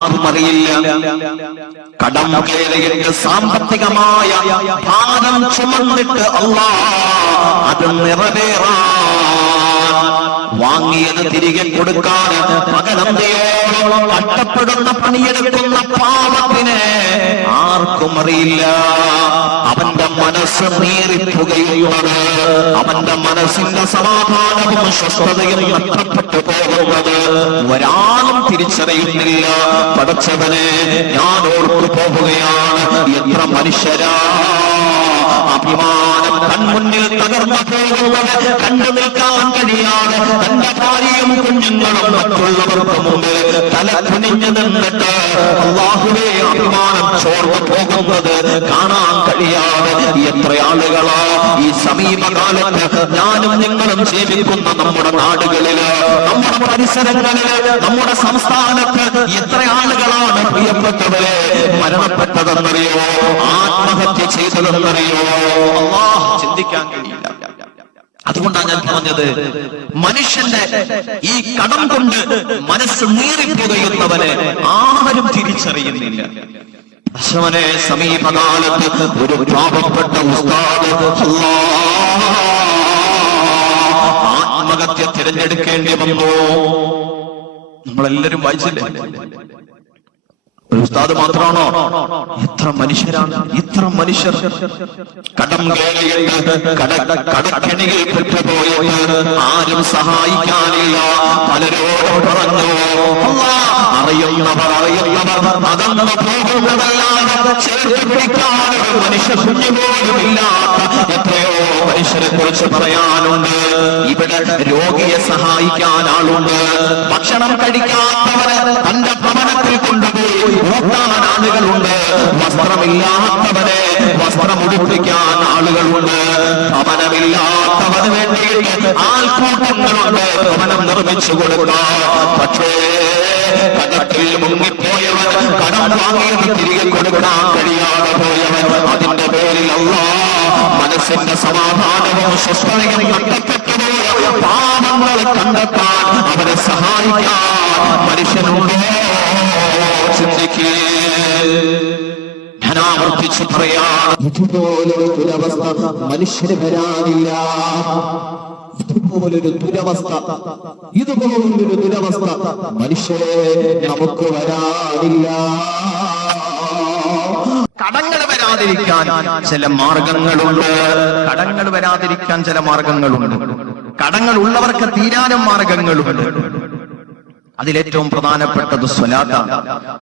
അറിയില്ല. കടം കയറിയിട്ട് സാമ്പത്തികമായ ഭാരം ചുമന്നിട്ട് അല്ലാഹ് അത് നിറവേറാൻ വാങ്ങിയത് തിരികെ കൊടുക്കാൻ പകലന്തയോളം കഷ്ടപ്പെടുന്ന പണിയെടുക്കുന്ന പാവത്തിനെ ആർക്കും അറിയില്ല. അവന്റെ മനസ്സ് നീറിപ്പുകയുള്ളത്, അവന്റെ മനസ്സിന്റെ സമാധാനവും സ്വസ്ഥതയും നഷ്ടപ്പെട്ടു പോകുന്നത് ഒരാളും തിരിച്ചറിയുന്നില്ല. പടച്ചവനെ, ഞാൻ ഓർത്തു പോവുകയാണ്, എത്ര മനുഷ്യരാ അഭിമാനം കൺമുന്നിൽ തകർന്നു പോകുന്നത് കണ്ടു നിൽക്കാൻ കഴിയാതെ തന്റെ ഭാര്യയും കുഞ്ഞുങ്ങളും മറ്റുള്ളവർക്ക് മുമ്പിൽ തല കുനിഞ്ഞു നിന്നിട്ട് അല്ലാഹുവേ അഭിമാനം ചോർന്നു പോകുന്നത് കാണാൻ കഴിയാതെ എത്ര ആളുകളാ ഈ സമീപകാലത്ത് ഞാനും നിങ്ങളും ജീവിക്കുന്ന നമ്മുടെ നാടുകളില്, നമ്മുടെ പരിസരങ്ങളില്, നമ്മുടെ സംസ്ഥാനത്ത് എത്ര ആളുകളാണ് പ്രിയപ്പെട്ടവരെ മരണപ്പെട്ടതെന്നറിയോ, ആത്മഹത്യ ചെയ്തതെന്നറിയോ? അല്ലാഹ് ചിന്തിക്കാൻ കഴിയില്ല. അതുകൊണ്ടാണ് ഞാൻ പറഞ്ഞത്, മനുഷ്യന്റെ ഈ കടം കൊണ്ട് മനസ്സ് നീറിപ്പുകയുന്നവനെ ആരും തിരിച്ചറിയുന്നില്ല. അശവനെ സമീപകാലത്ത് ഒരു പാവപ്പെട്ട ഉസ്താദ് ആത്മഹത്യ തിരഞ്ഞെടുക്കേണ്ടി വന്നു. നമ്മളെല്ലാരും വായിച്ചില്ലേ? ഒരു ഉസ്താദ് മാത്രമാണോ? എത്ര മനുഷ്യരാണ്, എത്ര മനുഷ്യർ കടം കടക്കെണിയിൽ പെട്ടുപോയത് ആരും സഹായിക്കാനില്ല. പലരോട് പറഞ്ഞു, അറിയുന്നവർ അകന്നു പോകുന്നതല്ലാതെ ചേർത്ത് പിടിക്കാൻ മനുഷ്യ കുഞ്ഞുപോലുമില്ലാത്ത എത്രയോ മനുഷ്യരെ കുറിച്ച് പറയാനുണ്ട്. ഇവിടെ രോഗിയെ സഹായിക്കാൻ ആളുണ്ട്, ഭക്ഷണം കഴിക്കാത്തവരെ തന്റെ ഭവനത്തിൽ കൊണ്ടുപോയി നോക്കാൻ ആളുകളുണ്ട്, വസ്ത്രമില്ലാത്തവരെ വസ്ത്രം ഉടുപ്പിക്കാൻ ആളുകളുണ്ട്, ഭവനമില്ലാത്തവന് വേണ്ടിയിട്ട് ആൾക്കൂട്ടങ്ങളുണ്ട് ഭവനം നിർമ്മിച്ചു കൊടുക്കാൻ. പക്ഷേ കടത്തിൽ മുങ്ങിപ്പോയവർ, കടം വാങ്ങിയത് തിരികെ കൊടുക്കാൻ കഴിയാതെ പോയവർ, അതിന്റെ പേരിൽ അല്ലാഹ് മനസ്സിന്റെ സമാധാനവും സ്വസ്ഥതയും നഷ്ടപ്പെട്ടുപോയ പാപങ്ങൾ കണ്ടെത്താൻ, അവരെ സഹായിക്കാൻ മനുഷ്യനുണ്ടോ? ചിന്തിക്കേ. ഞാൻ ആവർത്തിച്ച് പറയാം, ഇതുപോലൊരു ദുരവസ്ഥ മനുഷ്യന് വരാനില്ല. ഇതുപോലൊരു ദുരവസ്ഥ, ഇതുപോലൊരു ദുരവസ്ഥ മനുഷ്യരെ നമുക്ക് വരാനില്ല. കടങ്ങൾ വരാതിരിക്കാൻ ചില മാർഗങ്ങളുണ്ട്. കടങ്ങൾ വരാതിരിക്കാൻ ചില മാർഗങ്ങളുണ്ട്. കടങ്ങൾ ഉള്ളവർക്ക് തീരാനും മാർഗങ്ങളുണ്ട്. അതിലേറ്റവും പ്രധാനപ്പെട്ടത് സ്വലാത്താണ്.